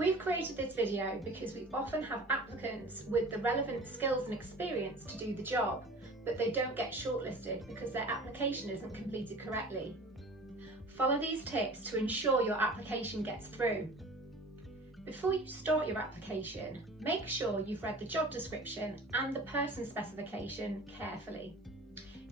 We've created this video because we often have applicants with the relevant skills and experience to do the job, but they don't get shortlisted because their application isn't completed correctly. Follow these tips to ensure your application gets through. Before you start your application, make sure you've read the job description and the person specification carefully.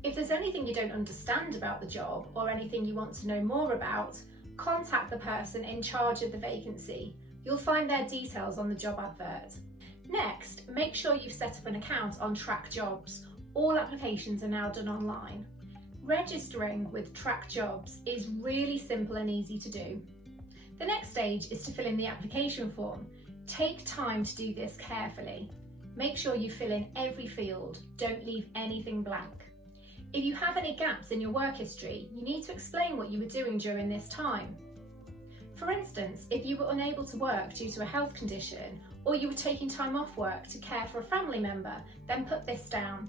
If there's anything you don't understand about the job or anything you want to know more about, contact the person in charge of the vacancy. You'll find their details on the job advert. Next, make sure you've set up an account on Track Jobs. All applications are now done online. Registering with Track Jobs is really simple and easy to do. The next stage is to fill in the application form. Take time to do this carefully. Make sure you fill in every field, don't leave anything blank. If you have any gaps in your work history, you need to explain what you were doing during this time. For instance, if you were unable to work due to a health condition, or you were taking time off work to care for a family member, then put this down.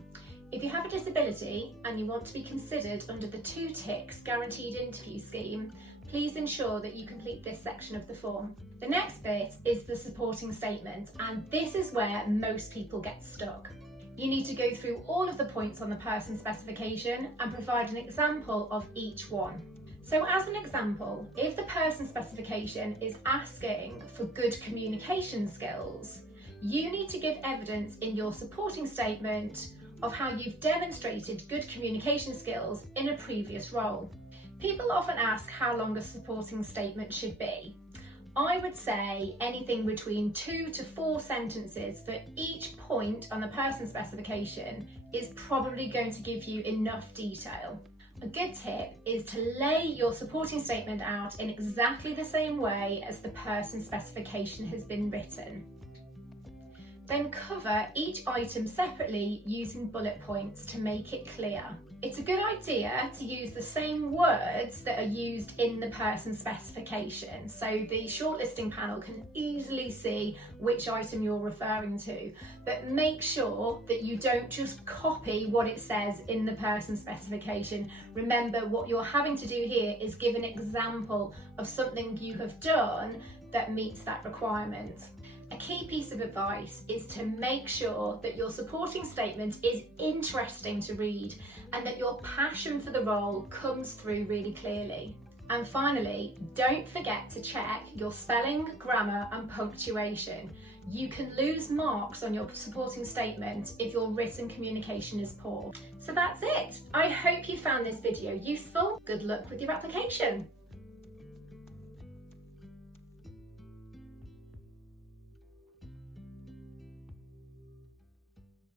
If you have a disability and you want to be considered under the 2 ticks guaranteed interview scheme, please ensure that you complete this section of the form. The next bit is the supporting statement, and this is where most people get stuck. You need to go through all of the points on the person specification and provide an example of each one. So as an example, if the person specification is asking for good communication skills, you need to give evidence in your supporting statement of how you've demonstrated good communication skills in a previous role. People often ask how long a supporting statement should be. I would say anything between 2 to 4 sentences for each point on the person specification is probably going to give you enough detail. A good tip is to lay your supporting statement out in exactly the same way as the person specification has been written. Then cover each item separately using bullet points to make it clear. It's a good idea to use the same words that are used in the person specification, so the shortlisting panel can easily see which item you're referring to, but make sure that you don't just copy what it says in the person specification. Remember, what you're having to do here is give an example of something you have done that meets that requirement. A key piece of advice is to make sure that your supporting statement is interesting to read and that your passion for the role comes through really clearly. And finally, don't forget to check your spelling, grammar and punctuation. You can lose marks on your supporting statement if your written communication is poor. So that's it. I hope you found this video useful. Good luck with your application.